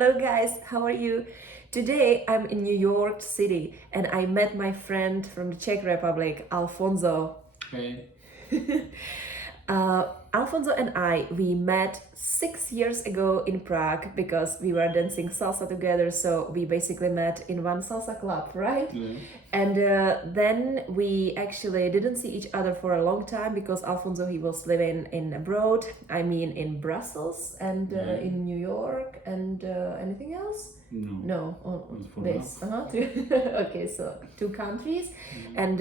Hello guys, how are you? Today I'm in New York City and I met my friend from the Czech Republic, Alfonso. Hey. Alfonso and we met 6 years ago in Prague because we were dancing salsa together. So we basically met in one salsa club, right? Yeah. And then we actually didn't see each other for a long time because Alfonso, he was living in abroad. I mean, in Brussels and in New York and anything else? No. No, Not for this. now. Okay, so 2 countries, and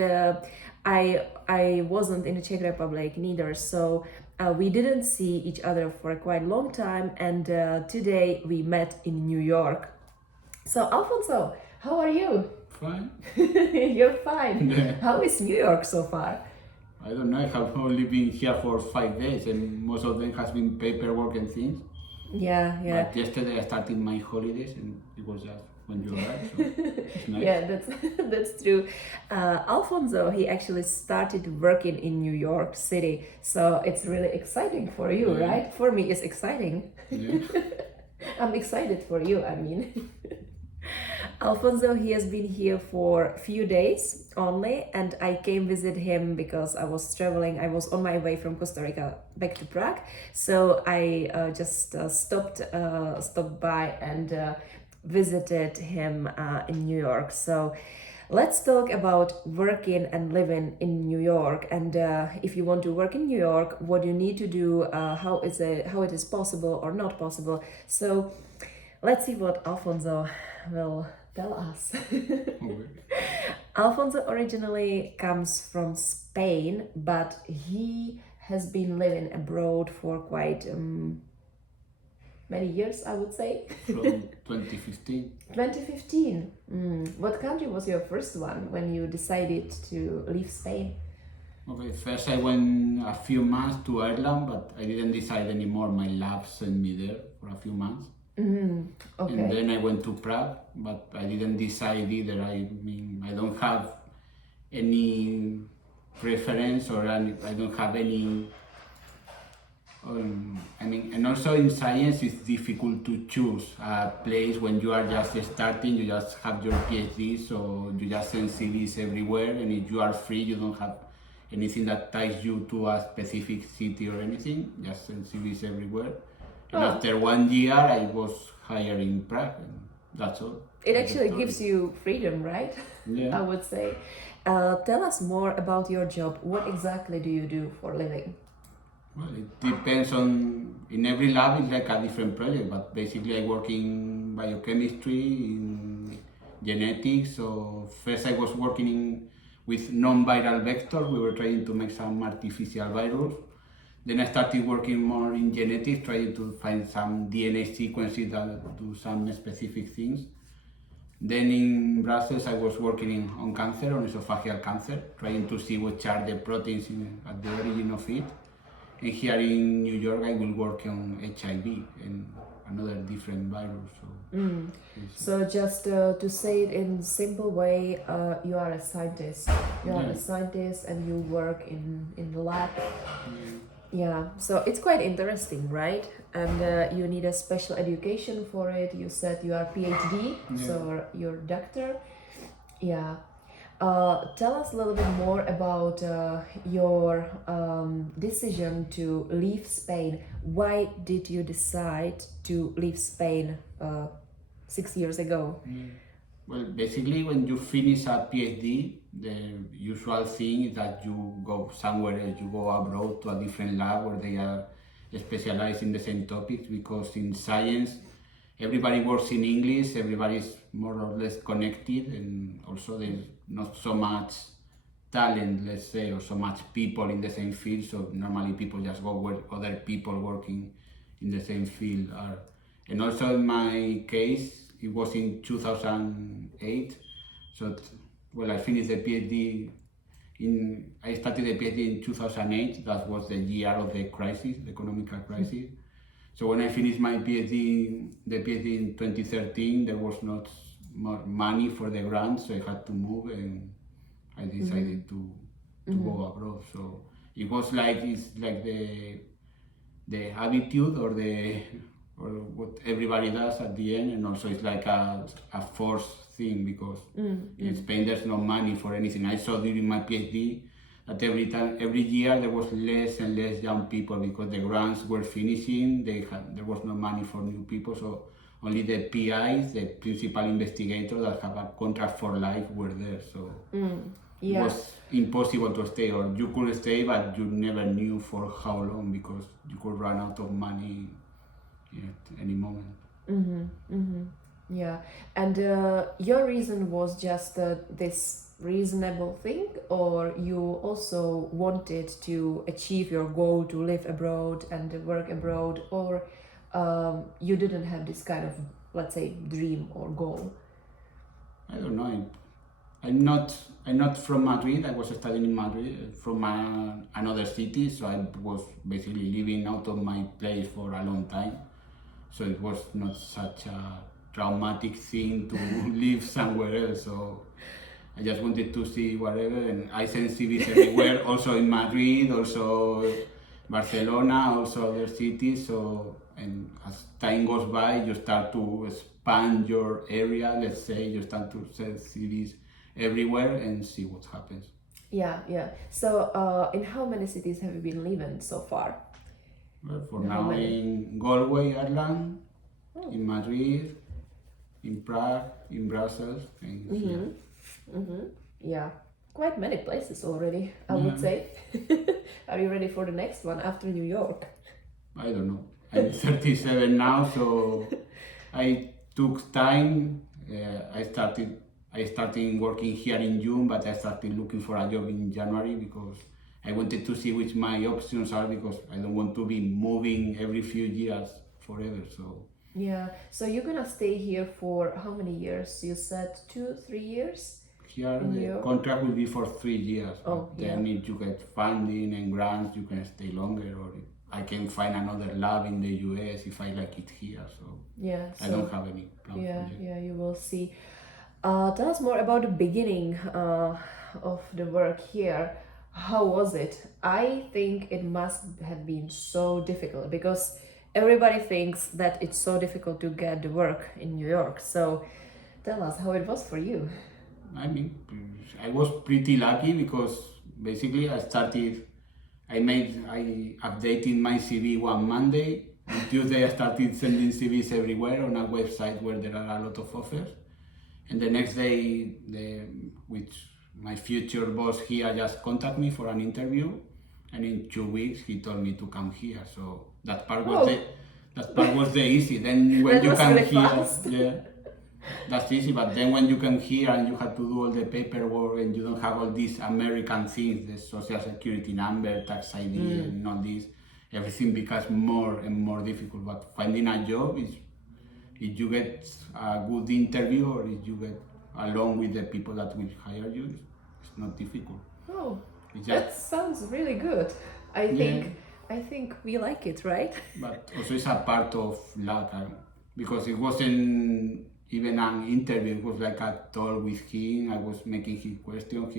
I wasn't in the Czech Republic neither. So we didn't see each other for a quite long time, and today we met in New York. So Alfonso, how are you? Fine. You're fine. Yeah. How is New York so far? I don't know. I have only been here for 5 days, and most of them has been paperwork and things. Yeah. But yesterday I started my holidays, and it was just when you arrived. So it's nice. Yeah, that's true. Alfonso, he actually started working in New York City, so it's really exciting for you, Yeah. right? For me, it's exciting. Yeah. I'm excited for you, I mean. Alfonso, he has been here for a few days only, and I came visit him because I was traveling. I was on my way from Costa Rica back to Prague, so I just stopped by and visited him in New York. So let's talk about working and living in New York. And if you want to work in New York, what you need to do, how it is possible or not possible. So let's see what Alfonso will tell us. Okay. Alfonso originally comes from Spain, but he has been living abroad for quite many years, I would say. From 2015. 2015. What country was your first one when you decided to leave Spain? Okay, first I went a few months to Ireland, but I didn't decide anymore. My lab sent me there for a few months. Okay. And then I went to Prague, but I didn't decide either. I mean, I don't have any preference or I don't have any. I mean, and also in science, it's difficult to choose a place when you are just starting. You just have your PhD, so you just send CVs everywhere, and if you are free, you don't have anything that ties you to a specific city or anything. Just send CVs everywhere. And after 1 year, I was hired in Prague, and that's all. It That's the actually story. gives you freedom, right? Yeah. I would say. Tell us more about your job. What exactly do you do for a living? Well, it depends on, in every lab it's like a different project, but basically I work in biochemistry, in genetics. So first I was working with non-viral vectors. We were trying to make some artificial virus. Then I started working more in genetics, trying to find some DNA sequences that do some specific things. Then in Brussels I was working on cancer, on esophageal cancer, trying to see which are the proteins at the origin of it. And here in New York, I will work on HIV and another different virus. So just to say it in simple way, you are a scientist. You are Yeah. a scientist and you work in the lab. Yeah. Yeah, so it's quite interesting, right? And you need a special education for it. You said you are PhD, so you're doctor. Yeah. Tell us a little bit more about your decision to leave Spain. Why did you decide to leave Spain 6 years ago? Well, basically, when you finish a PhD, the usual thing is that you go somewhere else, you go abroad to a different lab where they are specialized in the same topics, because in science, everybody works in English, everybody is more or less connected, and also there's not so much talent, let's say, or so much people in the same field, so normally people just go where other people working in the same field are. And also in my case, it was in 2008, so well, I finished the PhD I started the PhD in 2008, that was the year of the crisis, the economic crisis. So when I finished my PhD, the PhD in 2013, there was not more money for the grant, so I had to move, and I decided to go abroad. So it was like, it's like the attitude or or what everybody does at the end, and also it's like a forced thing because in Spain there's no money for anything. I saw during my PhD that every year there was less and less young people because the grants were finishing. There was no money for new people, so only the PIs, the principal investigators that have a contract for life, were there. So it was impossible to stay, or you could stay, but you never knew for how long because you could run out of money at any moment. Yeah, and your reason was just this reasonable thing, or you also wanted to achieve your goal to live abroad and work abroad, or you didn't have this kind of, let's say, dream or goal? I don't know. I'm not from Madrid. I was studying in Madrid from another city, so I was basically living out of my place for a long time. So it was not such a traumatic thing to live somewhere else. So I just wanted to see whatever, and I sent CVs everywhere, also in Madrid, also Barcelona, also other cities. So, and as time goes by, you start to expand your area. Let's say you start to send CVs everywhere and see what happens. Yeah. So, in how many cities have you been living so far? Well, for now, in Galway, Ireland, in Madrid, in Prague, in Brussels, and here. Yeah, quite many places already, I would say. Are you ready for the next one after New York? I don't know. I'm 37 now, so I took time. I started working here in June, but I started looking for a job in January because I wanted to see which my options are, because I don't want to be moving every few years forever. So yeah, so you're gonna stay here for how many years? You said 2-3 years? Here the contract will be for 3 years. Oh, then if you get funding and grants, you can stay longer, or I can find another lab in the US if I like it here. So yeah, I don't have any plan. Yeah, you will see. Tell us more about the beginning of the work here. How was it? I think it must have been so difficult because everybody thinks that it's so difficult to get the work in New York. So tell us how it was for you. I mean, I was pretty lucky because basically I updated my CV one Monday. On Tuesday I started sending CVs everywhere on a website where there are a lot of offers. And the next day, which my future boss here just contacted me for an interview, and in 2 weeks he told me to come here. So that part was the easy. Then when you come here, that's easy. But then when you come here and you have to do all the paperwork and you don't have all these American things, the social security number, tax ID, and all this, everything becomes more and more difficult. But finding a job is, if you get a good interview or if you get along with the people that will hire you, it's not difficult. Oh, that sounds really good. I think we like it, right? But also it's a part of luck, because it wasn't even an interview, it was like a talk with him. I was making his questions.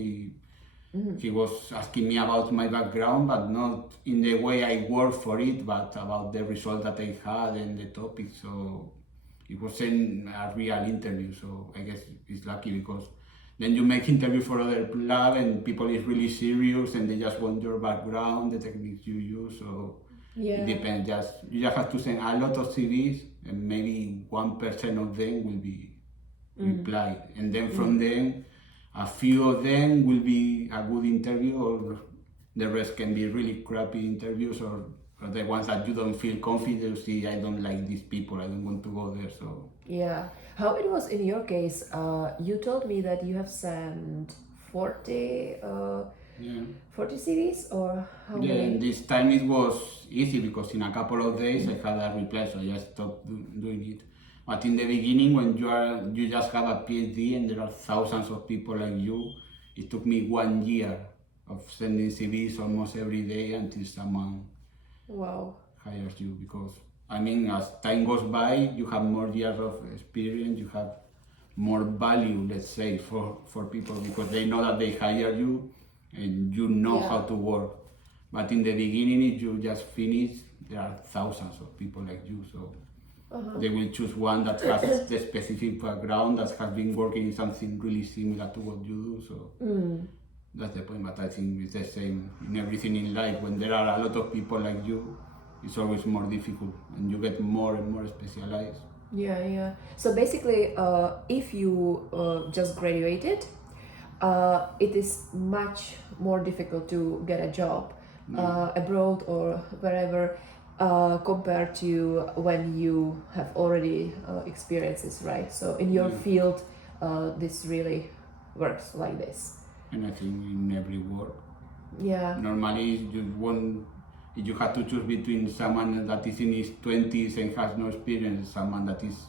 He was asking me about my background, but not in the way I worked for it, but about the result that I had and the topic. So it wasn't a real interview, so I guess it's lucky because then you make interview for other lab and people is really serious and they just want your background, the techniques you use. So it depends. You just have to send a lot of CVs and maybe 1% of them will be replied, and then from them, a few of them will be a good interview, or the rest can be really crappy interviews, or the ones that you don't feel confident. See, I don't like these people, I don't want to go there. So yeah, how it was in your case? You told me that you have sent 40 CVs, or how many? And this time it was easy because in a couple of days I had a reply, so I just stopped doing it. But in the beginning, when you just have a PhD and there are thousands of people like you, it took me 1 year of sending CVs almost every day until someone hires you. Because I mean, as time goes by, you have more years of experience, you have more value, let's say, for people, because they know that they hire you and you know how to work. But in the beginning, if you just finish, there are thousands of people like you. So They will choose one that has the specific background, that has been working in something really similar to what you do. So that's the point. But I think it's the same in everything in life. When there are a lot of people like you, it's always more difficult, and you get more and more specialized. Yeah. So basically, if you just graduated, it is much more difficult to get a job abroad or wherever compared to when you have already experiences, right? So in your field, this really works like this. And I think in every work, Yeah. normally if you have to choose between someone that is in his 20s and has no experience, someone that is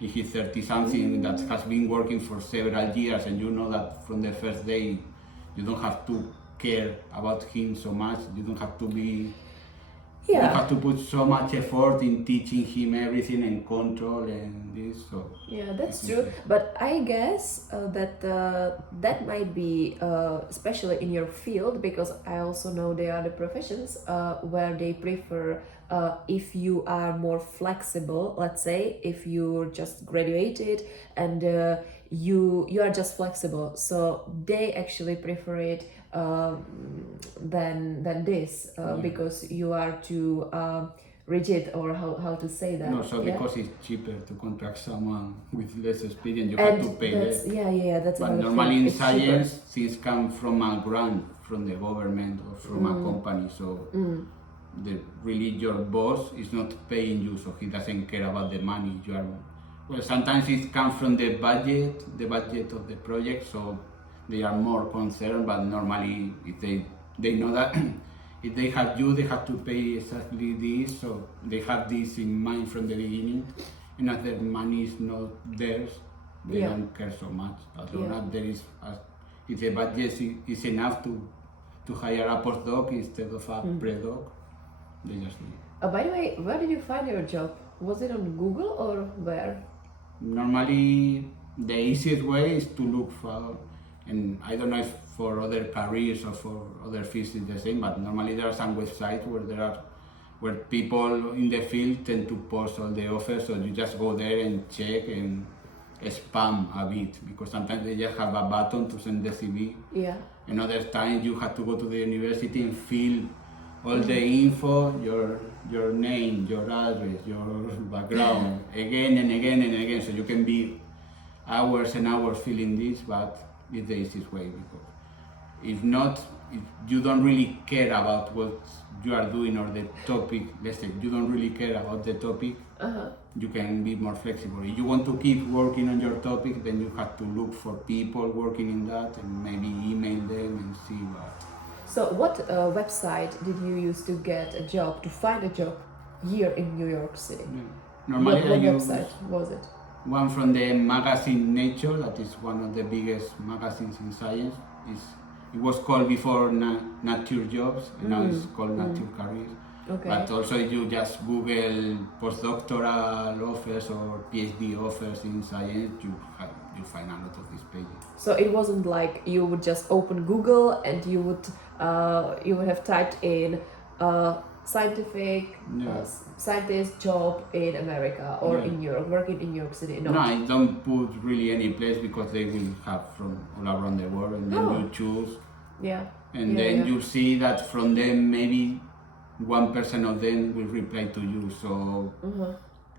in his 30-something that has been working for several years, and you know that from the first day you don't have to care about him so much, you don't have to be you have to put so much effort in teaching him everything and control and this. So yeah, that's true. But I guess that might be especially in your field, because I also know there are the professions where they prefer if you are more flexible. Let's say if you just graduated and you are just flexible, so they actually prefer it than this because you are too rigid, or how to say that. No, so because it's cheaper to contract someone with less experience, you have to pay less. That's But normally in science, things come from a grant from the government or from a company. So really your boss is not paying you, so he doesn't care about the money. Well, sometimes it comes from the budget of the project, so they are more concerned. But normally, if they know that if they have you, they have to pay exactly this, so they have this in mind from the beginning. And if the money is not theirs, they don't care so much. As long as there is, if the budget is enough to hire a postdoc instead of a pre-doc, they just do it. By the way, where did you find your job? Was it on Google or where? Normally, the easiest way is to look for, and I don't know if for other careers or for other fields it's the same, but normally there are some websites where people in the field tend to post all the offers, so you just go there and check and spam a bit, because sometimes they just have a button to send the CV. Yeah. And other times you have to go to the university and fill all the info, your name, your address, your background, again and again and again, so you can be hours and hours filling this, but it's the easiest way, because if not, if you don't really care about what you are doing or the topic, let's say you don't really care about the topic, you can be more flexible. If you want to keep working on your topic, then you have to look for people working in that and maybe email them and see what. So what website did you use to get a job, to find a job here in New York City? Normally what website was it? One from the magazine Nature, that is one of the biggest magazines in science. It was called before Nature Jobs, and now it's called Nature Careers. Okay. But also if you just Google postdoctoral offers or PhD offers in science, you find a lot of these pages. So it wasn't like you would just open Google and you would have typed in scientist job in America or in New York, working in New York City. No, I don't put really any place, because they will have from all around the world, and then you choose. Yeah. And then you see that from them maybe 1% of them will reply to you. So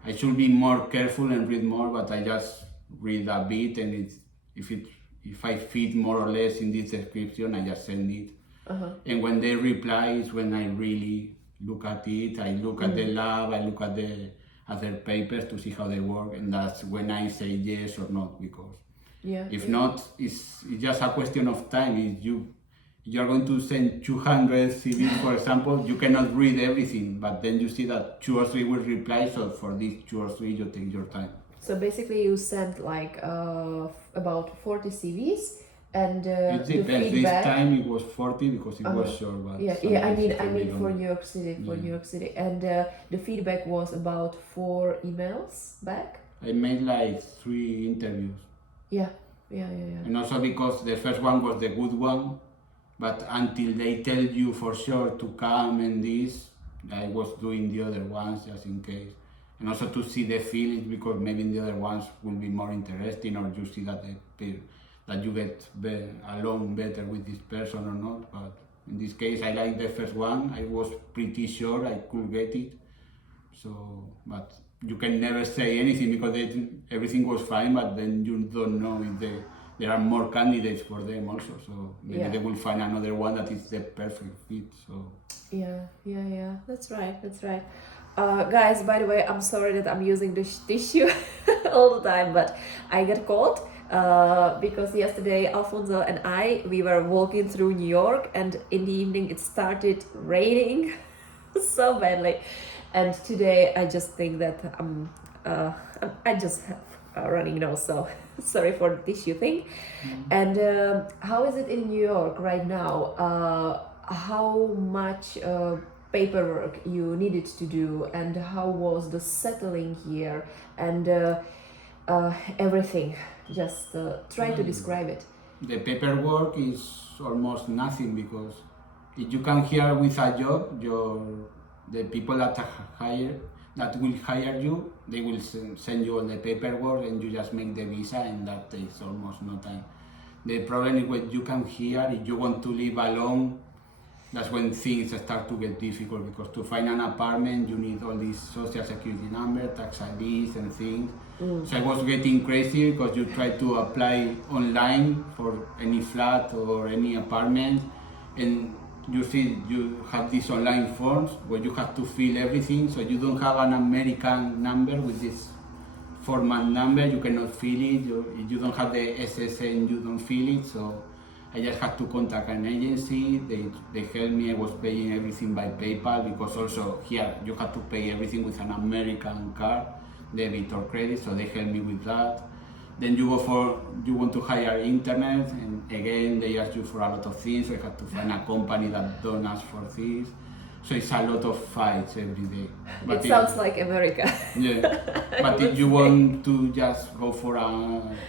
I should be more careful and read more, but I just read a bit, and if I fit more or less in this description, I just send it. And when they reply is when I really look at it. I look at the lab, I look at the other papers to see how they work, and that's when I say yes or not, because if not, it's just a question of time. If you're going to send 200 CVs, for example, you cannot read everything, but then you see that 2 or 3 will reply, so for these 2 or 3 you take your time. So basically you sent like about 40 CVs, and it depends. This time it was 40 because it was short, but I mean for New York City, New York City, and the feedback was about 4 emails back. I made like 3 interviews. Yeah. And also because the first one was the good one, but until they tell you for sure to come and this, I was doing the other ones just in case. and also to see the feelings, because maybe the other ones will be more interesting, or you see that that you get along better with this person or not. But in this case, I like the first one. I was pretty sure I could get it. So, but you can never say anything because everything was fine, but then you don't know if there are more candidates for them also. So maybe they will find another one that is the perfect fit. So yeah. That's right. Guys, by the way, I'm sorry that I'm using this tissue all the time, but I get cold because yesterday Alfonso and we were walking through New York, and in the evening it started raining so badly, and today I just think that I just have a running nose, so sorry for the tissue thing. And how is it in New York right now? How much paperwork you needed to do, and how was the settling here, and everything? Just try to describe it. the paperwork is almost nothing, because if you come here with a job, the people that will hire you, they will send you all the paperwork, and you just make the visa, and that takes almost no time. The problem is when you come here, if you want to live alone, that's when things start to get difficult, because to find an apartment you need all these social security number, tax IDs and things. So I was getting crazy, because you try to apply online for any flat or any apartment, and you see you have these online forms where you have to fill everything, so you don't have an American number with this format number, you cannot fill it. If you don't have the SSN, you don't fill it. So I just had to contact an agency. They helped me. I was paying everything by PayPal, because also here you have to pay everything with an American card, debit or credit, so they helped me with that. Then you want to hire internet, and again they ask you for a lot of things, so I have to find a company that don't ask for this. So it's a lot of fights every day. But it sounds like America. Yeah, but if you want to just go for a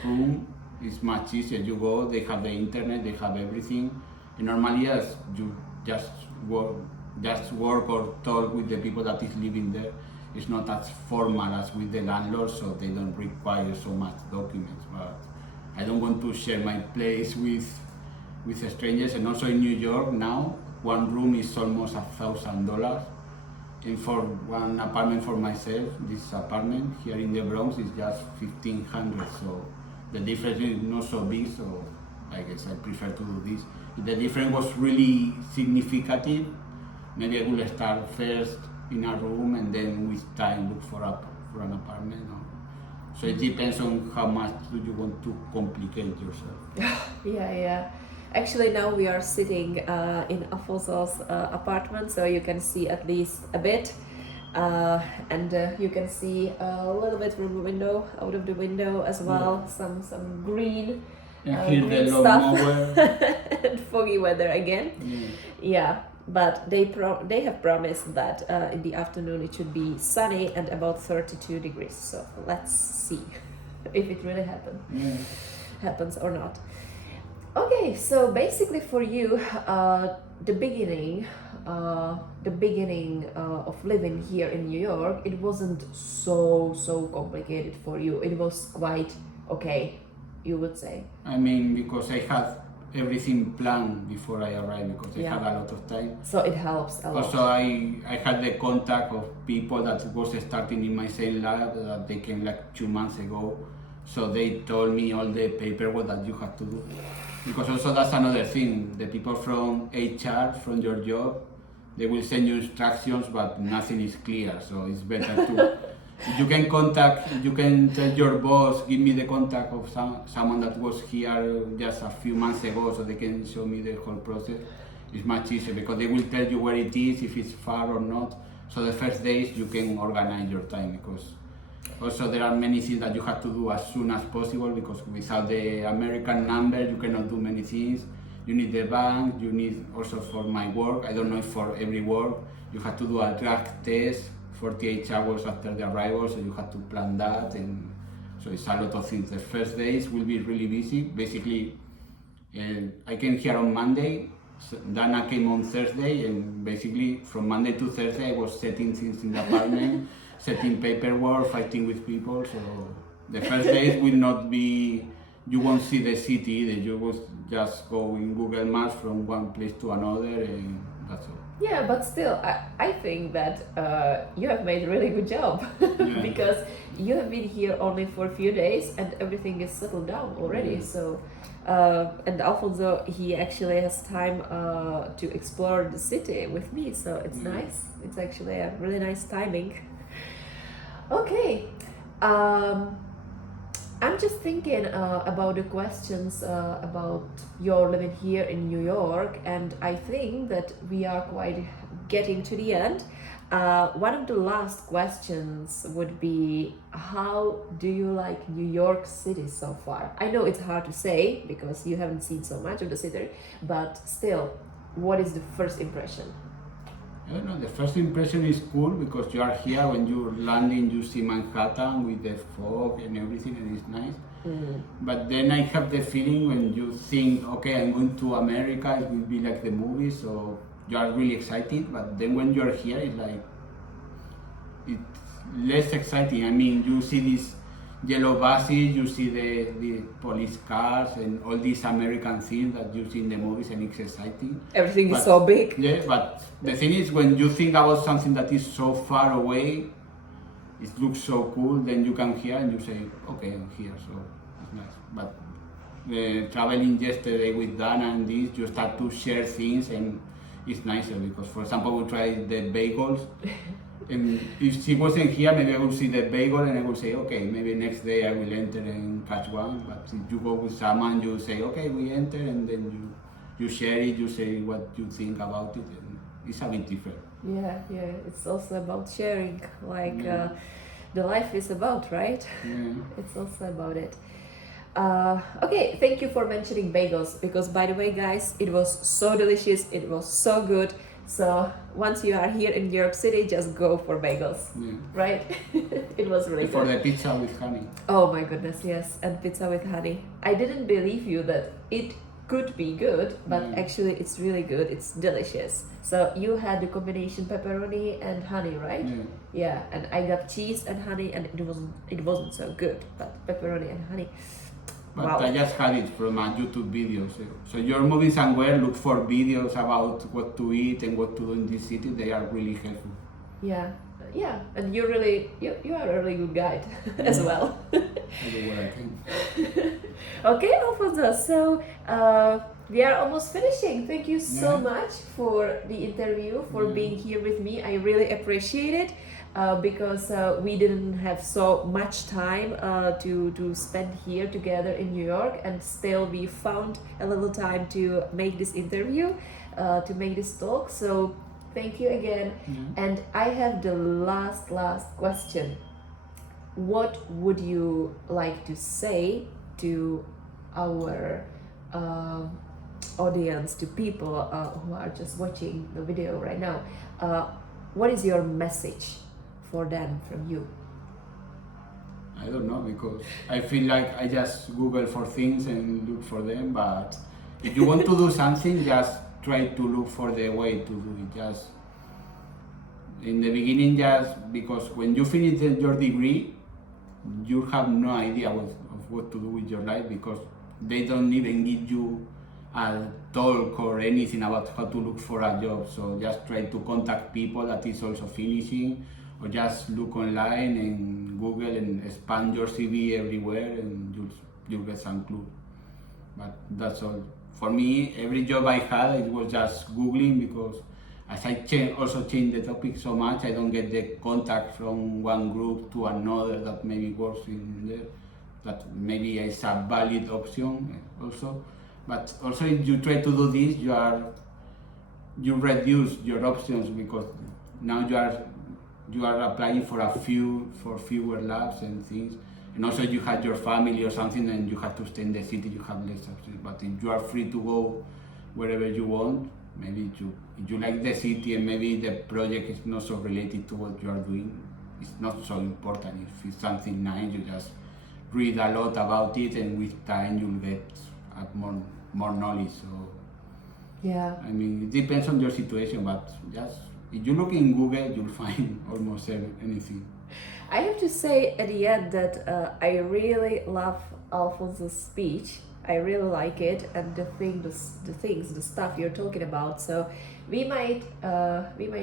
room, it's much easier. You go, they have the internet, they have everything. And normally, yes, you just work or talk with the people that is living there. It's not as formal as with the landlord, so they don't require so much documents. But I don't want to share my place with strangers. And also in New York now, one room is almost $1,000. And for one apartment for myself, this apartment here in the Bronx is just $1,500. So the difference is not so big, so I guess I prefer to do this. If the difference was really significant, maybe I will start first in a room and then with time look for an apartment. So it depends on how much do you want to complicate yourself. Yeah. Actually, now we are sitting in Alfonso's apartment, so you can see at least a bit. And you can see a little bit from the window, out of the window as well, some green, And green the stuff and foggy weather again. Yeah. But they have promised that in the afternoon it should be sunny and about 32 degrees. So let's see if it really happens or not. Okay, so basically for you, the beginning of living here in New York, it wasn't so complicated for you. It was quite okay, you would say. I mean, because I had everything planned before I arrived, because I had a lot of time. So it helps a lot. Also, I had the contact of people that was starting in my same lab that they came like 2 months ago. So they told me all the paperwork that you have to do. Because also that's another thing, the people from HR, from your job, they will send you instructions, but nothing is clear. So it's better to, you can tell your boss, give me the contact of someone that was here just a few months ago, so they can show me the whole process. It's much easier, because they will tell you where it is, if it's far or not. So the first days you can organize your time, because also there are many things that you have to do as soon as possible, because without the American number you cannot do many things. You need the bank, you need also for my work, I don't know if for every work, you have to do a drug test 48 hours after the arrival, so you have to plan that, and so it's a lot of things. The first days will be really busy. Basically, I came here on Monday, so Dana came on Thursday, and basically from Monday to Thursday I was setting things in the apartment, setting paperwork, fighting with people. So the first days will not be, you won't see the city either. You will just go in Google Maps from one place to another, and that's all. Yeah, but still, I think that you have made a really good job Yeah. because you have been here only for a few days and everything is settled down already. Yeah. So, and Alfonso, he actually has time to explore the city with me. So it's nice. It's actually a really nice timing. Okay. I'm just thinking about the questions about your living here in New York, and I think that we are quite getting to the end. One of the last questions would be, how do you like New York City so far? I know it's hard to say because you haven't seen so much of the city, but still, what is the first impression? I don't know, the first impression is cool because you are here, when you're landing you see Manhattan with the fog and everything, and it's nice. But then I have the feeling when you think, okay, I'm going to America, it will be like the movies, so you are really excited, but then when you're here it's like, it's less exciting. I mean, you see these yellow buses, you see the police cars and all these American things that you see in the movies, and it's exciting. Everything is But- so big. Yeah, but the thing is, when you think about something that is so far away, it looks so cool, then you come here and you say, okay, I'm here, so it's nice. But traveling yesterday with Dana and this, you start to share things, and it's nicer because, for example, we tried the bagels. And if she wasn't here, maybe I would see the bagel and I would say, okay, maybe next day I will enter and catch one. But if you go with someone, you say, okay, we enter, and then you share it, you say what you think about it, and it's a bit different. Yeah, it's also about sharing, like Yeah. the life is about, right? Yeah. It's also about it. Okay, thank you for mentioning bagels because, by the way, guys, it was so delicious, it was so good. So once you are here in New York City, just go for bagels, Yeah. right? It was really For good. the pizza with honey. Oh my goodness, yes, and pizza with honey. I didn't believe you that it could be good, but actually it's really good. It's delicious. So you had the combination pepperoni and honey, right? Yeah. Yeah, and I got cheese and honey, and it wasn't so good, but pepperoni and honey. But Wow. I just had it from a YouTube video. So you're moving somewhere, look for videos about what to eat and what to do in this city. They are really helpful. Yeah, and you are a really good guide as well. I do what I can. Okay, Alfonso. So we are almost finishing. Thank you so Yeah. much for the interview, for being here with me. I really appreciate it because we didn't have so much time to spend here together in New York, and still we found a little time to make this interview, to make this talk. So thank you again. And I have the last question. What would you like to say to our audience, to people who are just watching the video right now? What is your message for them from you? I don't know, because I feel like I just Google for things and look for them. But if you want to do something, just try to look for the way to do it. Just in the beginning, just because when you finish your degree, you have no idea of what to do with your life, because they don't even give you a talk or anything about how to look for a job. So just try to contact people that is also finishing, or just look online and Google and expand your CV everywhere, and you'll get some clue. But that's all. For me, every job I had, it was just Googling, because as I also change the topic so much, I don't get the contact from one group to another that maybe works in there. That maybe is a valid option also. But also, if you try to do this, you reduce your options, because now you are applying for fewer labs and things. And also, you had your family or something, and you have to stay in the city, you have less options. But if you are free to go wherever you want, maybe if you like the city and maybe the project is not so related to what you are doing, it's not so important. If it's something nice, you just read a lot about it, and with time you'll get more knowledge. So Yeah. I mean, it depends on your situation, but just if you look in Google, you'll find almost anything. I have to say at the end that I really love Alfonso's speech. I really like it, and the stuff you're talking about. So we might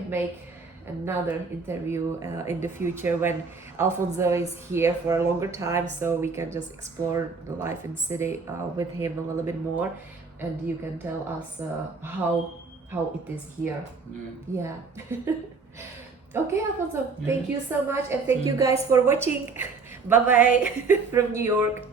make another interview in the future when Alfonso is here for a longer time, so we can just explore the life in city with him a little bit more, and you can tell us how it is here. Yeah. Okay, Alfonso, thank you so much, and thank you guys for watching. Bye bye from New York.